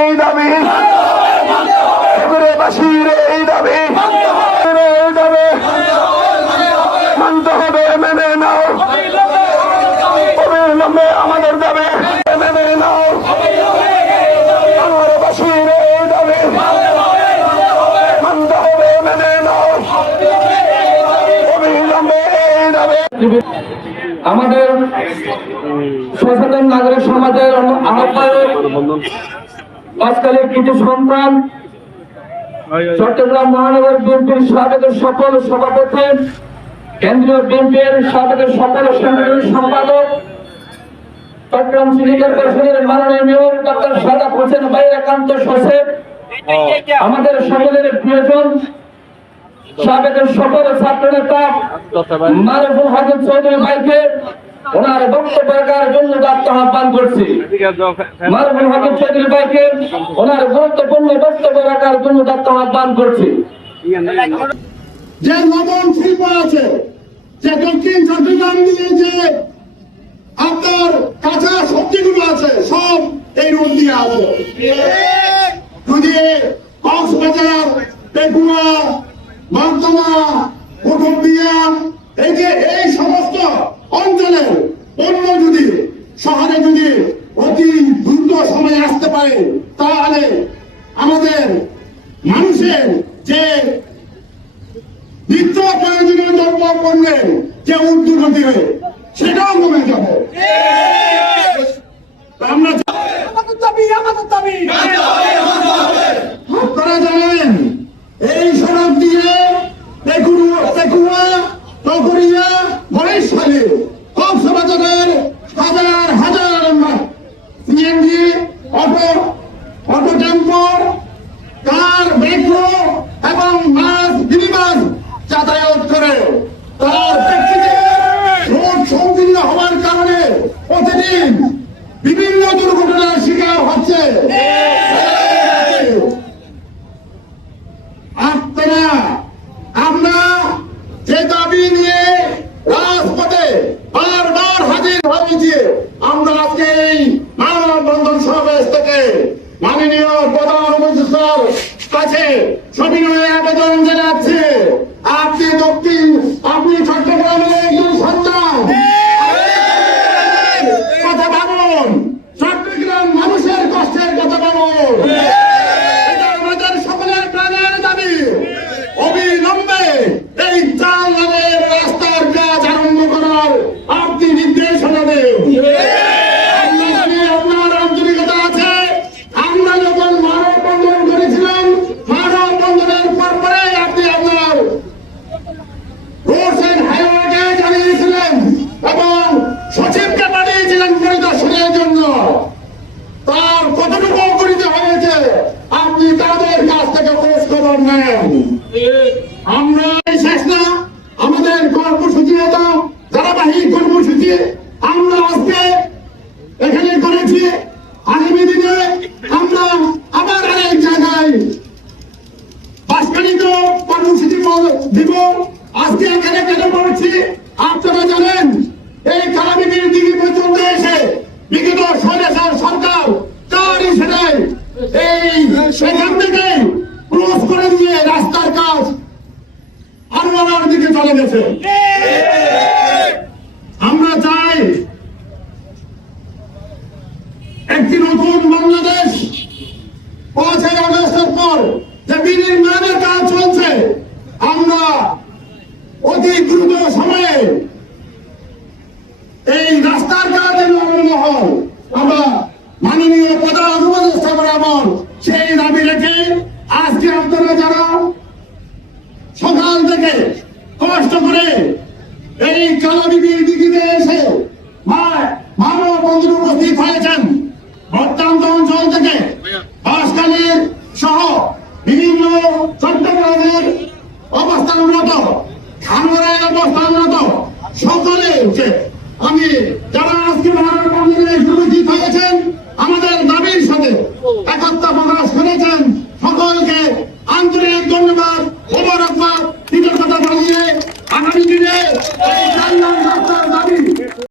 এই দাবি। সাগরবাসীর এই দাবি। এই দাবি। মানতে হবে, মেনে নাও। অবিলম্বে আমাদের দাবি দাবি। আমাদের সচেতন নাগরিক সমাজের আহ্বায়ক আজকালের কিছু সন্তান চট্টগ্রাম মহানগর বিএনপির সাবেক সকল সভাপতি কেন্দ্রীয় বিএনপির সাবেক সকল সাংগঠনিক সম্পাদক চট্টগ্রাম সিটি কর্পোরেশনের মাননীয় মেয়র হোসেন বাইরাকান্ত সচেব। আমাদের সকলের প্রিয়জন সাবেক সকল ছাত্র নেতা মারুফুল হাকিম চৌধুরী ভাইকে ওনার বক্তব্য রাখার জন্য দায়িত্ব আহ্বান করছি। মারুফুল হাকিম চৌধুরী ভাইকে ওনার গুরুত্বপূর্ণ বক্তব্য রাখার জন্য দায়িত্ব আহ্বান করছি। যে লবণ শিল্প আছে, যে দক্ষিণ চট্টগ্রাম দিয়ে যে আপনার কাঁচা সবজিগুলো আছে, সব এই রোড দিয়ে আছে যদি কক্সবাজার পেকুয়া মালতলা কুটুম্বিয়া এই যে এই সমস্ত অঞ্চলের পণ্য যদি শহরে যদি অতি আসতে পারে, তাহলে আমাদের মানুষের যে নিত্য প্রয়োজনীয় দ্রব্য পণ্যের যে উদ্যোগতি সেটাও কমে আপনারা জানেন, এই সড়ক দিয়ে টকরিয়া গণেশখালী প্রতিদিন বিভিন্ন দুর্ঘটনার শিকার হচ্ছে। আপনারা, আমরা যে দাবি নিয়ে রাজপথে বারবার হাজির হয়েছি, আমরা আজকে এই সমাবেশ থেকে মাননীয় কাছে সবিনয়ে আবেদন জানাচ্ছি। আপনি দক্ষিণ আপনি চট্টগ্রামের একজন সন্তান কথা ভাবুন চট্টগ্রাম মানুষের কষ্টের কথা ভাবুন এটা আমাদের সকলের প্রাণের দাবি অবিলম্বে এই চার নামের রাস্তার কাজ আরম্ভ করার আপনি নির্দেশনা দেন আমরা জানি আপনার আন্তরিকতা আছে আমরা যখন মানব বন্ধন করেছিলাম মানব বন্ধনের পর পরে আপনি আপনার রোড অ্যান্ড হাইওয়েকে জানিয়েছিলেন এবং সচিবকে পাঠিয়েছিলেন পরিদর্শনের জন্য তার কতটুকু করিতে হয়েছে আপনি তাদের কাছ থেকে খোঁজ খবর নেন। আমরা শেষ না, আমাদের কর্মসূচি এটা ধারাবাহিক কর্মসূচি, আমরা আজকে এখানে করেছি। আগামী দিনে আমরা আবার আরেক জায়গায় কর্মসূচি দিব। আজকে এখানে কেন বলছি আপনারা জানেন, এই কালামিটির দিকে এসে বিগত স্বৈরাচার সরকার তার সেটাই এই সেখান থেকে ক্রস করে দিয়ে রাস্তার কাজ আরোয়ার দিকে চলে গেছে। আমরা চাই একটি নতুন বাংলাদেশ পাঁচই আগস্টের পর। যে বিনির্মাণের কাজ চলছে আমরা অতি দ্রুত সময়ে এই রাস্তার কাজ আরম্ভ হয় আমরা মাননীয় প্রধান উপদেষ্টা বরাবর সেই দাবি রেখে আজকে আপনারা যারা সকাল থেকে কষ্ট করে এই কালাবিবির দিকে এসে মা- মানব বন্ধুর উপস্থিত হয়েছেন প্রত্যন্ত অঞ্চল থেকে বাসকালীর সহ বিভিন্ন চট্টগ্রামের অবস্থানরত খানোয়ারায় অবস্থানরত সকলে উঠে, আমি যারা